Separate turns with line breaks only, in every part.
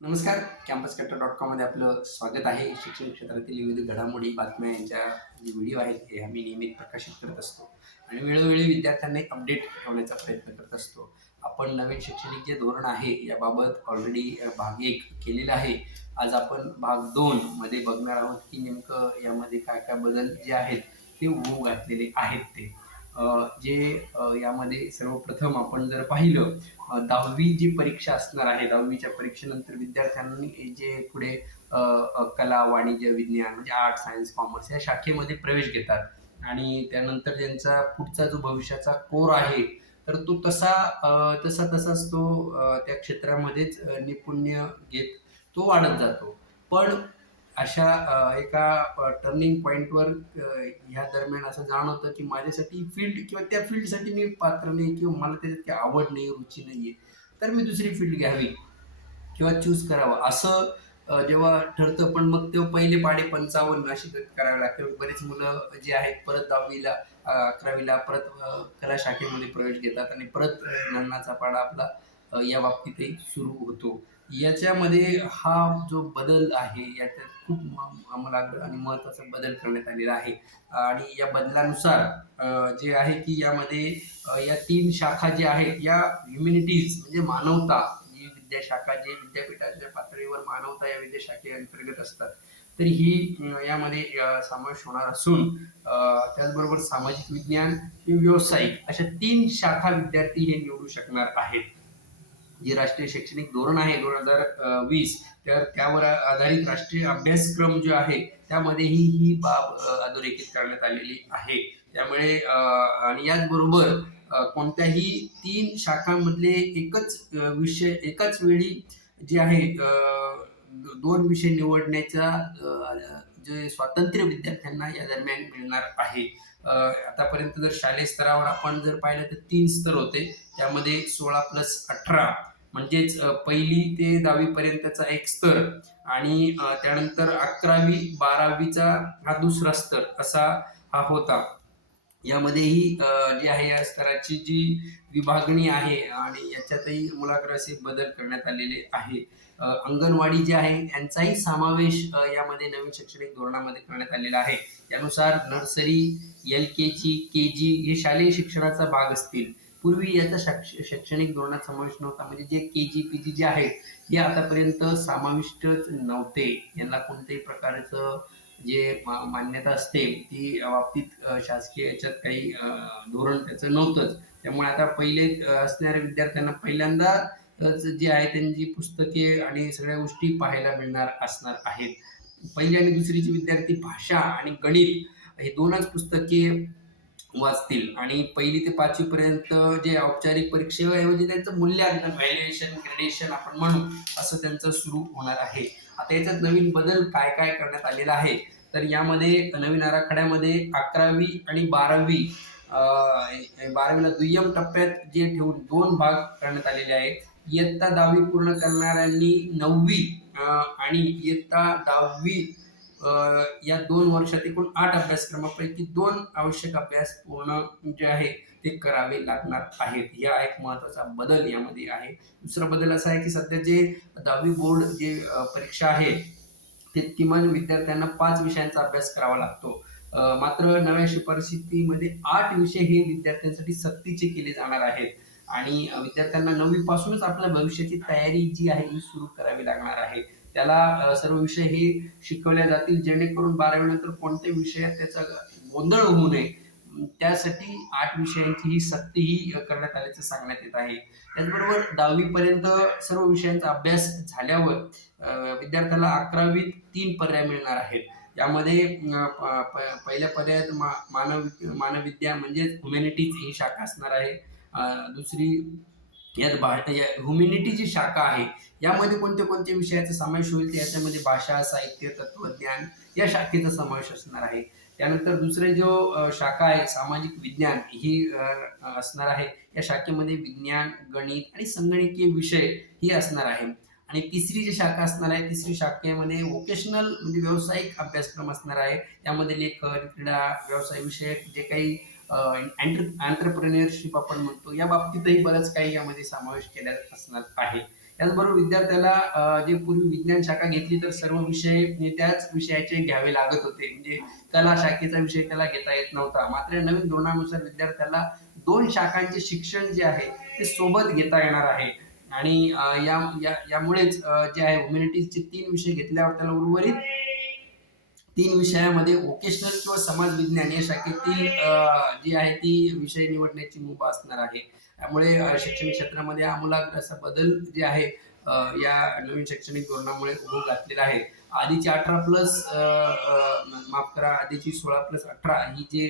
नमस्कार. कॅम्पस कट्टर डॉट कॉममध्ये आपलं स्वागत आहे. शिक्षण क्षेत्रातील विविध घडामोडी बातम्या यांच्या जे व्हिडिओ आहेत हे आम्ही नियमित प्रकाशित करत असतो. आणि वेळोवेळी विद्यार्थ्यांना अपडेट ठेवण्याचा प्रयत्न करत असतो. आपण नवीन शैक्षणिक जे धोरण आहे याबाबत ऑलरेडी भाग एक केलेला आहे. आज आपण भाग दोन मध्ये बघणार आहोत की नेमकं यामध्ये काय काय बदल जे आहेत ते होऊ घातलेले आहेत ते. जे यामध्ये सर्वप्रथम आपण जर पाहिलं दहावी जी परीक्षा असणार आहे दहावीच्या परीक्षेनंतर विद्यार्थ्यांनी जे पुढे कला वाणिज्य विज्ञान म्हणजे आर्ट सायन्स कॉमर्स या शाखेमध्ये प्रवेश घेतात आणि त्यानंतर त्यांचा पुढचा जो भविष्याचा कोर आहे तर तो तसा तसा तसाच तो त्या क्षेत्रामध्येच नैपुण्य निपुण्य घेत तो वाढत जातो. पण अशा एका टर्निंग पॉईंटवर ह्या दरम्यान असं जाणवतं की माझ्यासाठी फील्ड किंवा त्या फील्डसाठी मी पात्र नाही किंवा मला त्याच्यात काही आवड नाही रुची नाही आहे तर मी दुसरी फील्ड घ्यावी किंवा चूज करावं. असं जेव्हा ठरतं पण मग तेव्हा पहिले पाडे पंचावन्न अशी करावे लागते. बरेच मुलं जे आहेत परत दहावीला अकरावीला परत कला शाखेमध्ये प्रवेश घेतात आणि परत अ, नन्नाचा पाडा आपला या बाबतीतही सुरू होतो. याच्यामध्ये हा जो बदल आहे याच्यात खूप आम्हाला आमूलाग्र आणि महत्त्वाचा बदल करण्यात आलेला आहे. आणि या बदलानुसार जे आहे की यामध्ये या तीन शाखा ज्या आहेत या ह्युमॅनिटीज म्हणजे मानवता जी विद्याशाखा जे विद्यापीठाच्या पातळीवर मानवता या विद्याशाखे अंतर्गत असतात. तर ही यामध्ये समावेश होणार असून त्याचबरोबर सामाजिक विज्ञान व्यावसायिक अशा तीन शाखा विद्यार्थी हे निवडू शकणार आहेत. जे राष्ट्रीय शैक्षणिक धोरण आहे दोन हजार वीस तर त्यावर आधारित राष्ट्रीय अभ्यासक्रम जो आहे त्यामध्येही ही बाब अधोरेखित करण्यात आलेली आहे. त्यामुळे आणि याचबरोबर कोणत्याही तीन शाखांमधले एकच विषय एकाच वेळी जे आहे दोन विषय निवडण्याचा जे स्वातंत्र्य विद्यार्थ्यांना या दरम्यान मिळणार आहे. आतापर्यंत जर शालेय स्तरावर आपण जर पाहिलं तर तीन स्तर होते. त्यामध्ये सोळा प्लस अठरा म्हणजेच पहिली ते दहावी पर्यंतचा एक स्तर आणि त्यानंतर अकरावी बारावीचा हा दुसरा स्तर असा हा होता. यामध्येही जी आहे या स्तराची जी विभागणी आहे आणि याच्यातही मुलाकडे असे बदल करण्यात आलेले आहे. अंगणवाडी जे आहे यांचाही समावेश यामध्ये नवीन शैक्षणिक धोरणामध्ये करण्यात आलेला आहे. त्यानुसार नर्सरी एल के जी के जी हे शालेय शिक्षणाचा भाग असतील. पूर्वी याचा शैक्ष- शैक्षणिक धोरणात समावेश नव्हता. म्हणजे जे के जी पी जी जे आहेत हे आतापर्यंत समाविष्टच नव्हते. यांना कोणत्याही प्रकारचं जे मान्यता असते ती बाबतीत शासकीय याच्यात काही धोरण त्याचं नव्हतंच. त्यामुळे आता पहिले असणाऱ्या विद्यार्थ्यांना पहिल्यांदा जे आहे त्यांची पुस्तके आणि सगळ्या गोष्टी पाहायला मिळणार असणार आहेत. पहिली आणि दुसरीची विद्यार्थी भाषा आणि गणित हे दोनच पुस्तके वाचतील. आणि पहिली ते पाचवी पर्यंत जे औपचारिक परीक्षेऐवजी त्यांचं मूल्यांकन व्हॅल्युएशन ग्रेडेशन आपण म्हणू असं त्यांचं सुरू होणार आहे. आता याच्यात नवीन बदल काय काय करण्यात आलेला आहे? तर यामध्ये नवीन आराखड्यामध्ये अकरावी आणि बारावी बारावीला दुय्यम टप्प्यात जे ठेवून दोन भाग करण्यात आलेले आहेत. इयत्ता दहावी पूर्ण करणाऱ्यांनी नववी आणि इयत्ता दहावी या दोन वर्षात एकूण आठ अभ्यासक्रमापैकी दोन आवश्यक अभ्यास पूर्ण जे आहे ते करावे लागणार आहेत. या एक महत्त्वाचा बदल यामध्ये आहे. दुसरा बदल असा आहे की सध्या जे दहावी बोर्ड जे परीक्षा आहे ते किमान विद्यार्थ्यांना पाच विषयांचा अभ्यास करावा लागतो. मात्र नव्या शिफारशीमध्ये आठ विषय हे विद्यार्थ्यांसाठी सक्तीचे केले जाणार आहेत. आणि विद्यार्थ्यांना नववीपासूनच आपल्या भविष्याची तयारी जी आहे ही सुरू करावी लागणार आहे. त्याला सर्व विषय हे शिकवले जातील. जेणेकरून बारावीनंतर कोणत्या विषयात त्याचा गोंधळ होऊ नये. त्यासाठी आठ विषयांची ही सक्ती ही करण्यात आल्याचं सांगण्यात येत आहे. त्याचबरोबर दहावीपर्यंत सर्व विषयांचा अभ्यास झाल्यावर विद्यार्थ्याला अकरावीत तीन पर्याय मिळणार आहेत. यामध्ये प- प- पहिल्या पर्यायात मा मानव मानवविद्या म्हणजेच ह्युमॅनिटीज ही शाखा असणार आहे. दुसरी यात भा ह्युमॅनिटी जी शाखा आहे. यामध्ये कोणते कोणते विषयाचा समावेश होईल याच्यामध्ये भाषा साहित्य तत्वज्ञान या शाखेचा समावेश असणार आहे. त्यानंतर दुसरे जो शाखा आहे सामाजिक विज्ञान ही असणार आहे. या शाखेमध्ये विज्ञान गणित आणि संगणकीय विषय ही असणार आहे. आणि तिसरी जी शाखा असणार आहे तिसरी शाखेमध्ये वोकेशनल म्हणजे व्यावसायिक अभ्यासक्रम असणार आहे. त्यामध्ये लेखन क्रीडा व्यवसाय विषयक जे काही एंटरप्रेन्युअरशिप आपण म्हणतो. या बाबतीतही बरंच काही यामध्ये समावेश केला असणार आहे. त्याचबरोबर विद्यार्थ्याला जे पूर्वी विज्ञान शाखा घेतली तर सर्व विषय त्याच विषयाचे घ्यावे लागत होते. म्हणजे कला शाखेचा विषय त्याला घेता येत नव्हता. मात्र नवीन धोरणानुसार विद्यार्थ्याला दोन शाखांचे शिक्षण जे आहे ते सोबत घेता येणार आहे. आणि या यामुळेच जे आहे ह्युमॅनिटीजचे तीन विषय घेतल्यावर त्याला उर्वरित तीन विषयामध्ये ओकेशनल किंवा समाज विज्ञान या शाखेतील जी आहे ती विषय निवडण्याची मुभा असणार आहे. त्यामुळे शैक्षणिक क्षेत्रामध्ये आमूलाग्र असा बदल जे आहे या नवीन शैक्षणिक धोरणामुळे उभं घातलेला आहे. आधीची अठरा प्लस माफ करा आधीची सोळा प्लस अठरा ही जे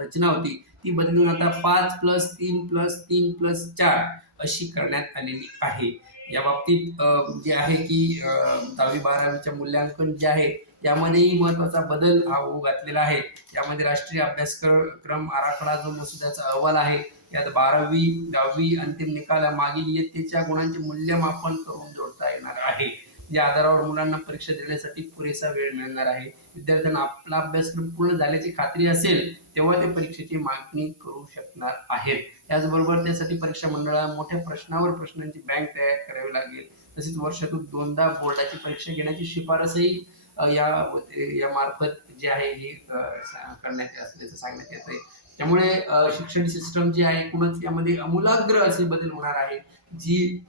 रचना होती ती बदलून आता पाच प्लस तीन प्लस तीन प्लस चार अशी करण्यात आलेली आहे. या बाबतीत जे आहे की दहावी बारावीच्या मूल्यांकन जे आहे यामध्येही महत्त्वाचा बदल हा होऊ घातलेला आहे. यामध्ये राष्ट्रीय अभ्यासक्रम आराखडा जो मसुद्याचा अहवाल आहे यात बारावी दहावी अंतिम निकाला मागील इयत्तेच्या गुणांचे मूल्यमापन करून जोडता येणार आहे. या आधारावर मुलांना परीक्षा देण्यासाठी पुरेसा वेळ मिळणार आहे. विद्यार्थ्यांना आपला अभ्यासक्रम पूर्ण झाल्याची खात्री असेल तेव्हा ते परीक्षेची मागणी करू शकणार आहेत. त्याचबरोबर त्यासाठी परीक्षा मंडळाला मोठ्या प्रश्नावर प्रश्नांची बँक तयार करावी लागेल. तसेच वर्षातून दोनदा बोर्डाची परीक्षा घेण्याची शिफारसही या या मार्फत जे आहे हे करण्यात असल्याचं सांगण्यात येत आहे त्यामुळे शिक्षण सिस्टम जे आहे एकूणच यामध्ये अमूलाग्र असे बदल होणार आहे जी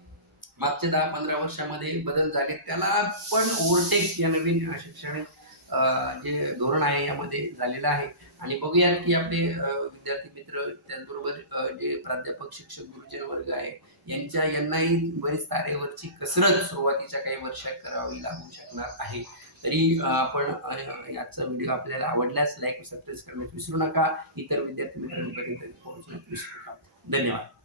मागच्या दहा पंधरा वर्षामध्ये बदल झाले त्याला पण ओव्हरटेक या नवीन शिक्षण शैक्षणिक जे धोरण आहे यामध्ये झालेलं आहे. आणि बघूयात की आपले विद्यार्थी मित्र त्याचबरोबर जे प्राध्यापक शिक्षक गुरुजन वर्ग आहे यांच्या यांनाही बरीच तारेवरची कसरत सुरुवातीच्या काही वर्षात करावी लागू शकणार आहे. तरी आपण याचा व्हिडिओ आपल्याला आवडल्यास लाईक सबस्क्राईब करण्यात विसरू नका. इतर विद्यार्थी मित्रांपर्यंत पोहोचण्यात विसरू नका. धन्यवाद.